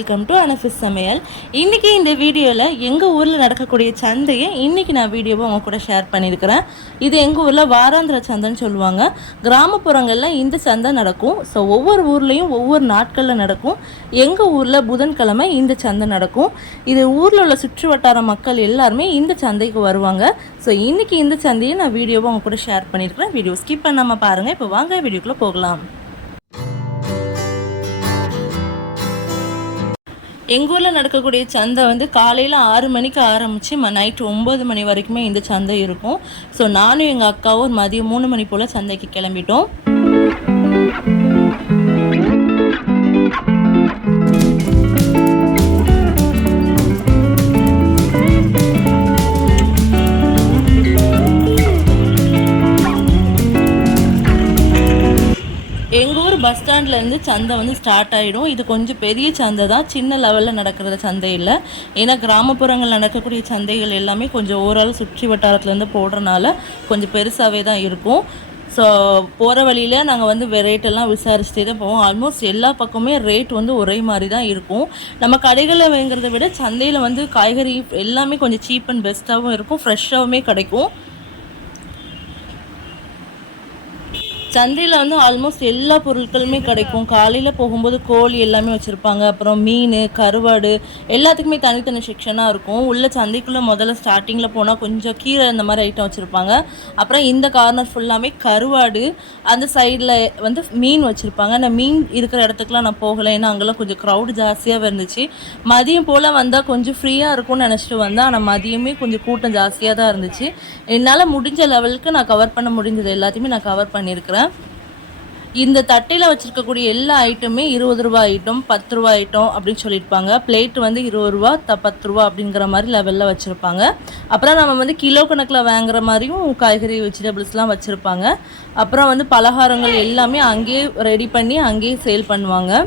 Welcome to அனஃபிஸ் சமையல் இன்றைக்கி இந்த வீடியோவில் எங்கள் ஊரில் நடக்கக்கூடிய சந்தையை இன்றைக்கி நான் வீடியோவை உங்கள் கூட ஷேர் பண்ணியிருக்கிறேன். இது எங்கள் ஊரில் வாராந்திர சந்தைன்னு சொல்லுவாங்க. கிராமப்புறங்களில் இந்த சந்தை நடக்கும். ஸோ ஒவ்வொரு ஊர்லேயும் ஒவ்வொரு நாட்களில் நடக்கும். எங்கள் ஊரில் புதன்கிழமை இந்த சந்தை நடக்கும். இது ஊரில் உள்ள சுற்று வட்டார மக்கள் எல்லாருமே இந்த சந்தைக்கு வருவாங்க. ஸோ இன்றைக்கி இந்த சந்தையை நான் வீடியோவை உங்கள் கூட ஷேர் பண்ணியிருக்கிறேன். வீடியோ ஸ்கிப் பண்ணாமல் பாருங்கள் இப்போ வாங்க வீடியோக்குள்ளே போகலாம். எங்கள் ஊரில் நடக்கக்கூடிய சந்தை வந்து காலையில் ஆறு மணிக்கு ஆரம்பித்து ம நைட்டு ஒம்பது மணி வரைக்குமே இந்த சந்தை இருக்கும். ஸோ நானும் எங்கள் அக்காவும் மதியம் மூணு மணி போல் சந்தைக்கு கிளம்பிட்டோம். பஸ் ஸ்டாண்ட்லேருந்து சந்தை வந்து ஸ்டார்ட் ஆகிடும் இது கொஞ்சம் பெரிய சந்தை தான். சின்ன லெவலில் நடக்கிற சந்தை இல்லை. ஏன்னா கிராமப்புறங்கள் நடக்கக்கூடிய சந்தைகள் எல்லாமே கொஞ்சம் ஓரளவு சுற்றி வட்டாரத்துலேருந்து போடுறனால கொஞ்சம் பெருசாகவே தான் இருக்கும். ஸோ போகிற வழியில் நாங்கள் வந்து ரேட்டெல்லாம் விசாரிச்சுட்டே தான் போவோம். ஆல்மோஸ்ட் எல்லா பக்கமே ரேட் வந்து ஒரே மாதிரி தான் இருக்கும். நம்ம கடைகளில் வாங்குறத விட சந்தையில் வந்து காய்கறி எல்லாமே கொஞ்சம் சீப் அண்ட் பெஸ்ட்டாகவும் இருக்கும். ஃப்ரெஷ்ஷாகவுமே கிடைக்கும். சந்தையில் வந்து ஆல்மோஸ்ட் எல்லா பொருட்களுமே கிடைக்கும். காலையில் போகும்போது கோழி எல்லாமே வச்சுருப்பாங்க. அப்புறம் மீன் கருவாடு எல்லாத்துக்குமே தனித்தனி செக்ஷனாக இருக்கும். உள்ள சந்தைக்குள்ளே முதல்ல ஸ்டார்டிங்கில் போனால் கொஞ்சம் கீரை இந்த மாதிரி ஐட்டம் வச்சுருப்பாங்க. அப்புறம் இந்த கார்னர் ஃபுல்லாமே கருவாடு. அந்த சைடில் வந்து மீன் வச்சுருப்பாங்க. அந்த மீன் இருக்கிற இடத்துக்குலாம் நான் போகலை. ஏன்னா அங்கெல்லாம் கொஞ்சம் க்ரௌடு ஜாஸ்தியாக இருந்துச்சு. மதியம் போல் வந்தால் கொஞ்சம் ஃப்ரீயாக இருக்கும்னு நினச்சிட்டு வந்தேன். ஆனால் மதியமே கொஞ்சம் கூட்டம் ஜாஸ்தியாக தான் இருந்துச்சு. என்னால் முடிஞ்ச லெவலுக்கு நான் கவர் பண்ண முடிஞ்சது. எல்லாத்தையுமே நான் கவர் பண்ணியிருக்கிறேன். இந்த தட்டையில் வச்சுருக்கக்கூடிய எல்லா ஐட்டமே இருபது ரூபா ஐட்டம் பத்து ரூபா ஐட்டம் அப்படின்னு சொல்லியிருப்பாங்க. பிளேட் வந்து இருபது ரூபா த பத்து ரூபா அப்படிங்கிற மாதிரி லெவலில் வச்சுருப்பாங்க. அப்புறம் நம்ம வந்து கிலோ கணக்கில் வாங்குற மாதிரியும் காய்கறி வெஜிடபிள்ஸ்லாம் வச்சுருப்பாங்க. அப்புறம் வந்து பலகாரங்கள் எல்லாமே அங்கேயே ரெடி பண்ணி அங்கேயே சேல் பண்ணுவாங்க.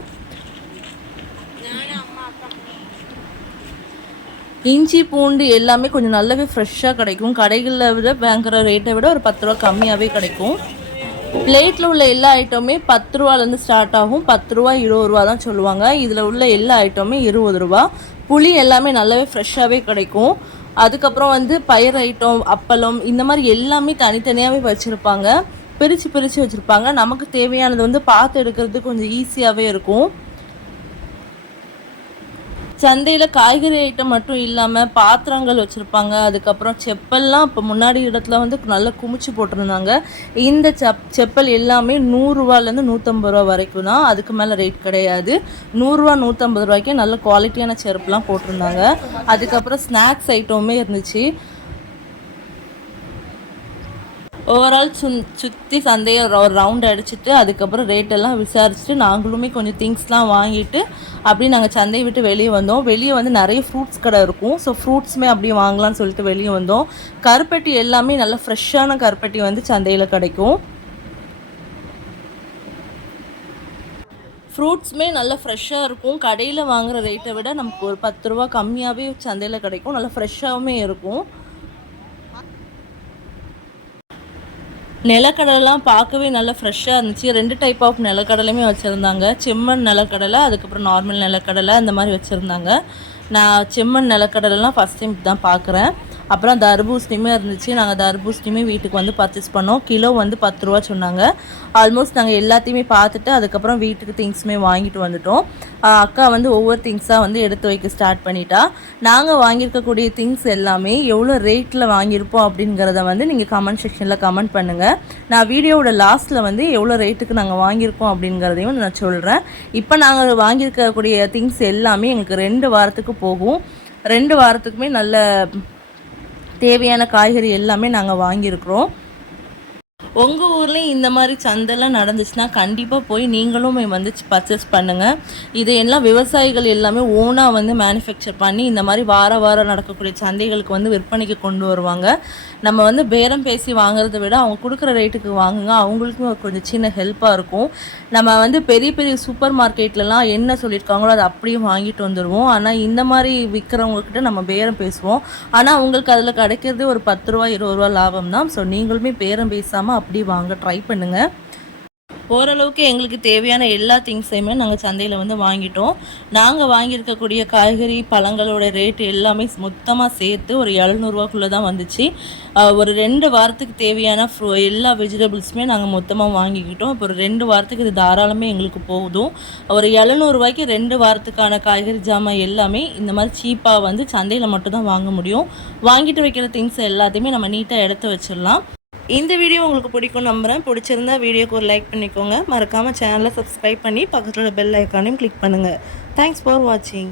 இஞ்சி பூண்டு எல்லாமே கொஞ்சம் நல்லாவே ஃப்ரெஷ்ஷாக கிடைக்கும். கடைகளில் விட வாங்குகிற ரேட்டை விட ஒரு பத்து ரூபா கம்மியாகவே கிடைக்கும். பிளேட்டில் உள்ள எல்லா ஐட்டமுமே பத்து ரூபாலேருந்து ஸ்டார்ட் ஆகும். பத்து ரூபா இருபது ரூபா தான் சொல்லுவாங்க. இதில் உள்ள எல்லா ஐட்டமுமே இருபது ரூபா. புளி எல்லாமே நல்லாவே ஃப்ரெஷ்ஷாகவே கிடைக்கும். அதுக்கப்புறம் வந்து பயிர் ஐட்டம் அப்பளம் இந்த மாதிரி எல்லாமே தனித்தனியாகவே வச்சுருப்பாங்க. பிரித்து பிரித்து வச்சுருப்பாங்க. நமக்கு தேவையானது வந்து பார்த்து எடுக்கிறது கொஞ்சம் ஈஸியாகவே இருக்கும். சந்தையில் காய்கறி ஐட்டம் மட்டும் இல்லாமல் பாத்திரங்கள் வச்சுருப்பாங்க. அதுக்கப்புறம் செப்பல்லாம் இப்போ முன்னாடி இடத்துல வந்து நல்லா குமிச்சு போட்டிருந்தாங்க. இந்த செப் செப்பல் எல்லாமே நூறுரூவாலேருந்து நூற்றம்பது ரூபா வரைக்கும் தான். அதுக்கு மேலே ரேட் கிடையாது. நூறுரூவா நூற்றம்பது ரூபாய்க்கு நல்ல குவாலிட்டியான செருப்புலாம் போட்டிருந்தாங்க. அதுக்கப்புறம் ஸ்நாக்ஸ் ஐட்டமுமே இருந்துச்சு. ஓவரால் சுன் சுற்றி சந்தையை ஒரு ரவுண்ட் அடிச்சுட்டு அதுக்கப்புறம் ரேட்டெல்லாம் விசாரிச்சுட்டு நாங்களுமே கொஞ்சம் திங்ஸ்லாம் வாங்கிட்டு அப்படியே நாங்கள் சந்தையை விட்டு வெளியே வந்தோம். வெளியே வந்து நிறைய ஃப்ரூட்ஸ் கடை இருக்கும். ஸோ ஃப்ரூட்ஸுமே அப்படியே வாங்கலாம்னு சொல்லிட்டு வெளியே வந்தோம். கருப்பட்டி எல்லாமே நல்ல ஃப்ரெஷ்ஷான கருப்பட்டி வந்து சந்தையில் கிடைக்கும். ஃப்ரூட்ஸுமே நல்லா ஃப்ரெஷ்ஷாக இருக்கும். கடையில் வாங்குற ரேட்டை விட நமக்கு ஒரு பத்து ரூபா கம்மியாகவே சந்தையில் கிடைக்கும். நல்லா ஃப்ரெஷ்ஷாகவுமே இருக்கும். நிலக்கடலைலாம் பார்க்கவே நல்லா ஃப்ரெஷ்ஷாக இருந்துச்சு. ரெண்டு டைப் ஆஃப் நிலக்கடலையுமே வச்சுருந்தாங்க. செம்மண் நிலக்கடலை அதுக்கப்புறம் நார்மல் நிலக்கடலை அந்த மாதிரி வச்சுருந்தாங்க. நான் செம்மண் நிலக்கடலைலாம் ஃபஸ்ட் டைம் தான் பார்க்குறேன். அப்புறம் தர்பூசணியுமே இருந்துச்சு. நாங்கள் தர்பூசணியுமே வீட்டுக்கு வந்து பர்ச்சேஸ் பண்ணோம். கிலோ வந்து பத்து ரூபா சொன்னாங்க. ஆல்மோஸ்ட் நாங்கள் எல்லாத்தையுமே பார்த்துட்டு அதுக்கப்புறம் வீட்டுக்கு திங்ஸுமே வாங்கிட்டு வந்துட்டோம். அக்கா வந்து ஒவ்வொரு திங்ஸாக வந்து எடுத்து வைக்க ஸ்டார்ட் பண்ணிட்டா. நாங்கள் வாங்கியிருக்கக்கூடிய திங்ஸ் எல்லாமே எவ்வளோ ரேட்டில் வாங்கியிருப்போம் அப்படிங்கிறத வந்து நீங்கள் கமெண்ட் செக்ஷனில் கமெண்ட் பண்ணுங்கள் நான் வீடியோவோட லாஸ்ட்டில் வந்து எவ்வளோ ரேட்டுக்கு நாங்கள் வாங்கியிருக்கோம் அப்படிங்கிறதையும் நான் சொல்கிறேன் இப்போ நாங்கள் வாங்கியிருக்கக்கூடிய திங்ஸ் எல்லாமே எங்களுக்கு ரெண்டு வாரத்துக்கு போகும். ரெண்டு வாரத்துக்குமே நல்ல தேவையான காய்கறி எல்லாமே நாங்கள் வாங்கியிருக்கிறோம். உங்கள் ஊர்லேயும் இந்த மாதிரி சந்தைலாம் நடந்துச்சுன்னா கண்டிப்பாக போய் நீங்களும் வந்து பர்ச்சேஸ் பண்ணுங்கள் இது எல்லாம் விவசாயிகள் எல்லாமே ஓனாக வந்து மேனுஃபேக்சர் பண்ணி இந்த மாதிரி வார வாரம் நடக்கக்கூடிய சந்தைகளுக்கு வந்து விற்பனைக்கு கொண்டு வருவாங்க. நம்ம வந்து பேரம் பேசி வாங்குறத விட அவங்க கொடுக்குற ரேட்டுக்கு வாங்குங்க. அவங்களுக்கும் கொஞ்சம் சின்ன ஹெல்ப்பாக இருக்கும். நம்ம வந்து பெரிய பெரிய சூப்பர் மார்க்கெட்லலாம் என்ன சொல்லியிருக்காங்களோ அதை அப்படியே வாங்கிட்டு வந்துடுவோம் ஆனால் இந்த மாதிரி விற்கிறவங்கக்கிட்ட நம்ம பேரம் பேசுவோம். ஆனால் அவங்களுக்கு அதில் கிடைக்கிறது ஒரு பத்து ரூபா இருபது ரூபா லாபம் தான். ஸோ நீங்களுமே பேரம் பேசாமல் அப்படி வாங்க ட்ரை பண்ணுங்கள் ஓரளவுக்கு எங்களுக்கு தேவையான எல்லா திங்ஸையுமே நாங்கள் சந்தையில் வந்து வாங்கிட்டோம். நாங்கள் வாங்கியிருக்கக்கூடிய காய்கறி பழங்களோட ரேட் எல்லாமே மொத்தமாக சேர்த்து ஒரு எழுநூறுவாக்குள்ளே தான் வந்துச்சு. ஒரு ரெண்டு வாரத்துக்கு தேவையான ஃப்ரூ எல்லா வெஜிடபிள்ஸுமே நாங்கள் மொத்தமாக வாங்கிக்கிட்டோம். இப்போ ஒரு ரெண்டு வாரத்துக்கு இது தாராளமே எங்களுக்கு போதும். ஒரு எழுநூறுவாய்க்கு ரெண்டு வாரத்துக்கான காய்கறி ஜாமான் எல்லாமே இந்த மாதிரி சீப்பாக வந்து சந்தையில் மட்டும்தான் வாங்க முடியும். வாங்கிட்டு வைக்கிற திங்ஸ் எல்லாத்தையுமே நம்ம நீட்டாக எடுத்து வச்சிடலாம். இந்த வீடியோ உங்களுக்கு பிடிக்கும் நம்புகிறேன் பிடிச்சிருந்தா வீடியோக்கு ஒரு லைக் பண்ணிக்கோங்க. மறக்காமல் சேனலை சப்ஸ்கிரைப் பண்ணி பக்கத்தில் பெல் ஐக்கானையும் கிளிக் பண்ணுங்கள் தேங்க்ஸ் ஃபார் வாட்சிங்